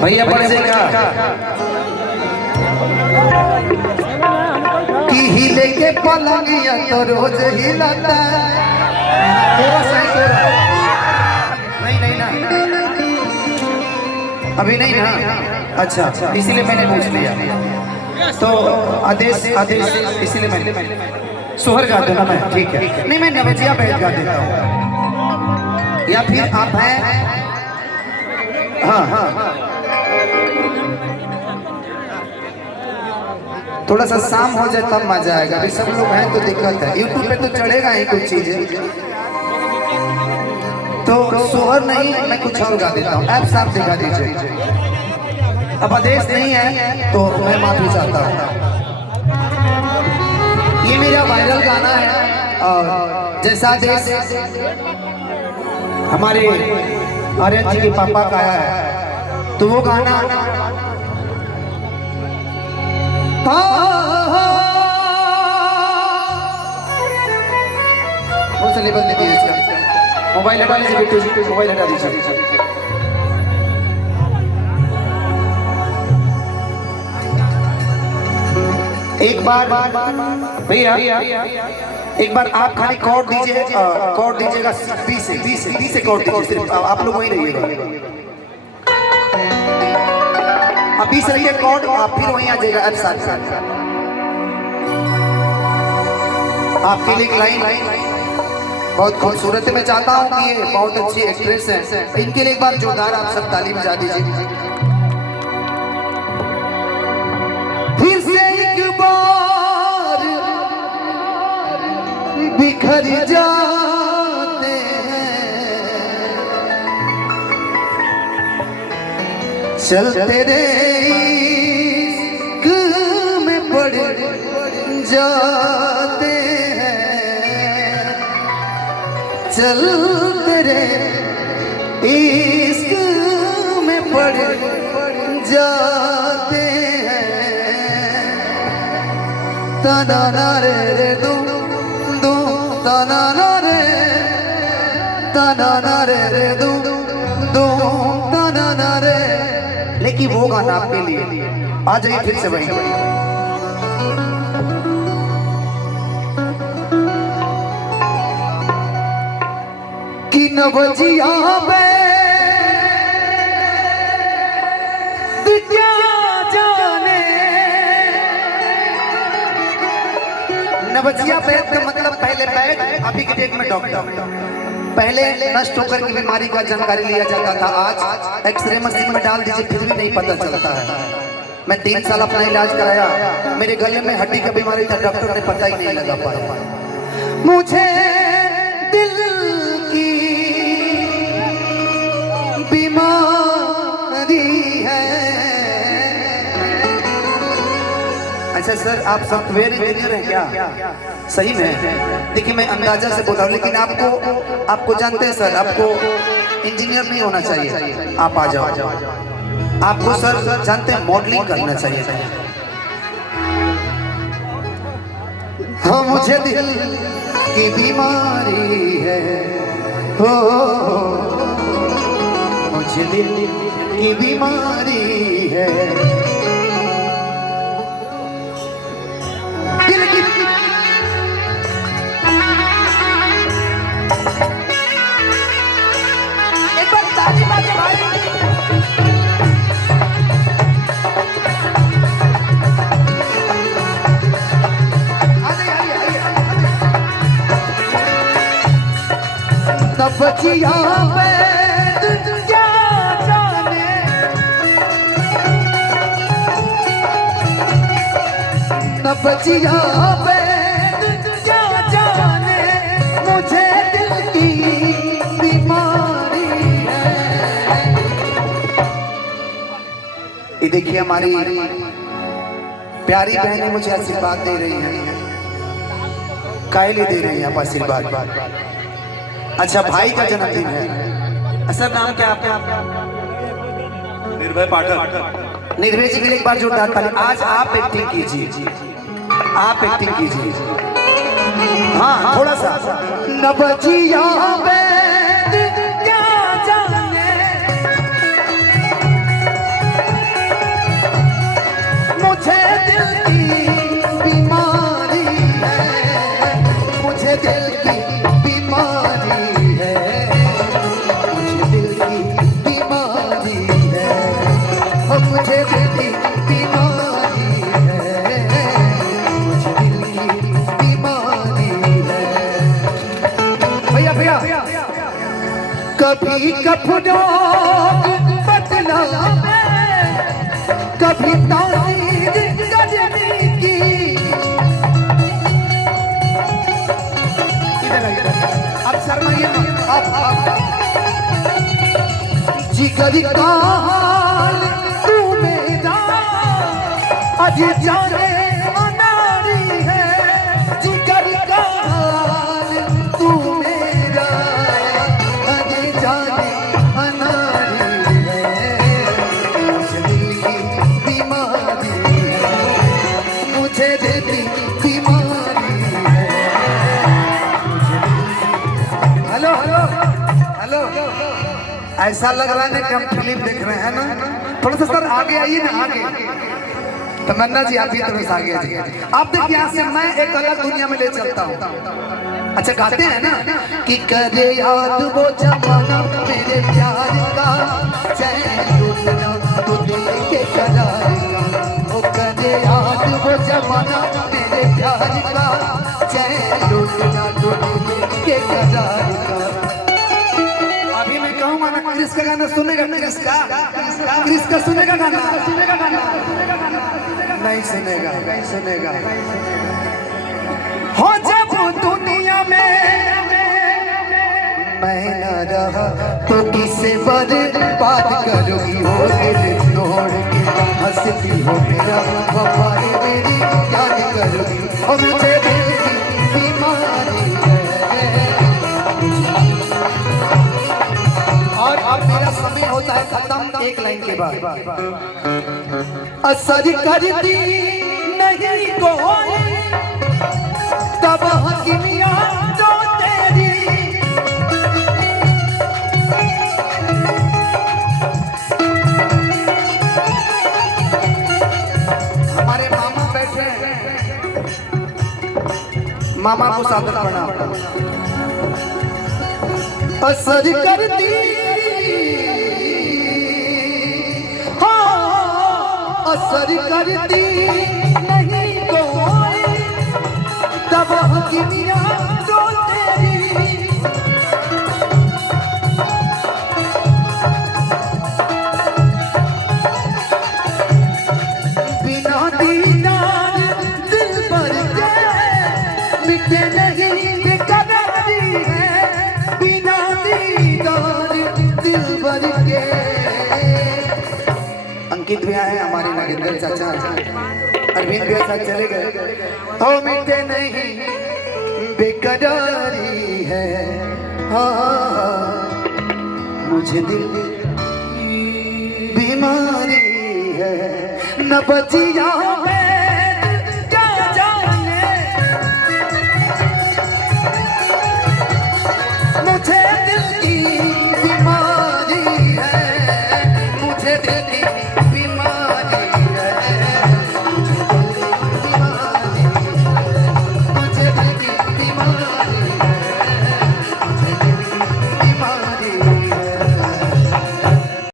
भैया पढ़ देगा कि हिले के पलंगिया तो रोज हिलाता थोड़ा सा नहीं ना अभी नहीं ना अच्छा इसीलिए मैंने पूछ लिया तो आदेश इसीलिए मैंने सोहर गा देना मैं ठीक है नहीं मैं नवजिया बैठ गा देता हूँ या फिर आप हैं हाँ थोड़ा सा शाम हो जाए तब मजा आएगा अभी सब लोग हैं तो दिक्कत है यूट्यूब पे तो चढ़ेगा ही कुछ चीजें तो सोहर नहीं मैं कुछ और गा देता हूँ ऐप साफ दिखा दीजिए अब आदेश नहीं है तो मैं माफी चाहता हूँ ये मेरा वायरल गाना है और जैसा आदेश हमारे आर्यन जी के पापा का है तो वो गाना वो से लेवल दीजिए इसका मोबाइल हटा लीजिए बिट्टू जी मोबाइल हटा दीजिए एक बार भैया एक बार आप खाली कॉर्ड दीजिएगा 20 से कॉर्ड दीजिए सिर्फ आप लोग वहीं रहिएगा अब 20 रहिए कॉर्ड आप फिर वहीं आ जाएगा अब साथ आपके लिए एक लाइन बहुत खूबसूरत है मैं चाहता हूँ कि ये बहुत अच्छी एक्ट्रेस है इनके लिए एक बार जोरदार आप सब ताली बजा दीजिए फिर से एक बार बिखर जाते हैं चलते रे इश्क में पड़ जाते हैं चलते रे इश्क में पड़ जाते हैं तना ना रे दो तना ना रे दो तना ना रे लेकिन वो गाना आपके लिए आ जाइए फिर से वही कि नवजिया पे क्या जाने नवजिया पे का मतलब पहले पैड अभी के डेट में डॉक्टर पहले नष्ट होकर की बीमारी का जानकारी लिया जाता था आज एक्सरे मशीन में डाल दीजिए फिर भी नहीं पता चलता है मैं 3 साल अपना इलाज कराया मेरे गले में हड्डी का बीमारी था डॉक्टर ने पता ही नहीं लगा पाया मुझे दिल की बीमारी है अच्छा सर आप सॉफ्टवेयर इंजीनियर हैं क्या सही में देखिए मैं अंदाजा से बोल रहा हूँ लेकिन आपको जानते हैं सर आपको इंजीनियर नहीं होना चाहिए आप आ जाओ आपको सर जानते हैं मॉडलिंग करना चाहिए हाँ मुझे दिल की बीमारी है हो मुझे दिल की बीमारी है नवजिया पे क्या जाने नवजिया पे क्या जाने मुझे दिल की बीमारी है ये देखिए हमारी प्यारी बहनें मुझे आशीर्वाद दे रही हैं कायली दे रही हैं आप आशीर्वाद अच्छा भाई का जन्मदिन है सर नाम क्या आपका निर्भय पाठक निर्भय जी के लिए एक बार जोरदार ताली आज आप एक्टिंग कीजिए आप एक्टिंग कीजिए हाँ थोड़ा सा नवजिया पे क्या जाने कभी कफनों बदला में, कभी तारीर करने की। अब शर्माइए आप जिगर का हाल तू मेरा आज जाने अनाड़ी है, जिगर का हाल तू मेरा आज जाने अनाड़ी है। मुझे दिल की बीमारी है, मुझे दिल की बीमारी है। हेलो हेलो हेलो, ऐसा लग रहा है कि हम फिल्म देख रहे हैं ना। थोड़ा सा सर आगे आइए ना, आगे। तमन्ना जी आप ही थोड़ा सा आगे आइए। आप देखिए यहाँ से मैं एक अलग दुनिया में ले चलता हूँ। अच्छा गाते हैं ना कि करे याद वो जमाना मेरे प्यार का, चैन लूटना तो दिल के करार का। वो करे याद वो जमाना मेरे प्यार का, चैन लूटना तो दिल के करार का। अभी मैं कहूँगा ना क्रिस का गाना सुनेगा, क्रिस का सुनेगा गाना, नहीं सुनेगा, नहीं सुनेगा। हो जब दुनिया में मैं न रहा तो किसे बर्बाद करोगी। हो दिल तोड़ के हंसती हो मेरा वफाए मेरी याद करोगी। और मुझे दिल की बीमारी है। और अब मेरा समय होता है खत्म एक लाइन के बाद। असर करती नहीं कोई तब हकीमिया जो तेरी। हमारे मामा बैठे हैं, मामा को सादर प्रणाम। असर करती असर करती नहीं कोई तब हकीमिया जो तेरी। बिना दीदार दिल भर के मिटे नहीं बेकरारी है। बिना दीदार दिल भर के। अंकित भैया है हमारे, नागेंद्र चाचा, अरविंद भैया साथ चले गए। तो मिटे नहीं बेकरारी है, हाँ मुझे दिल बीमारी है। न बचिया क्या जाने मुझे दिल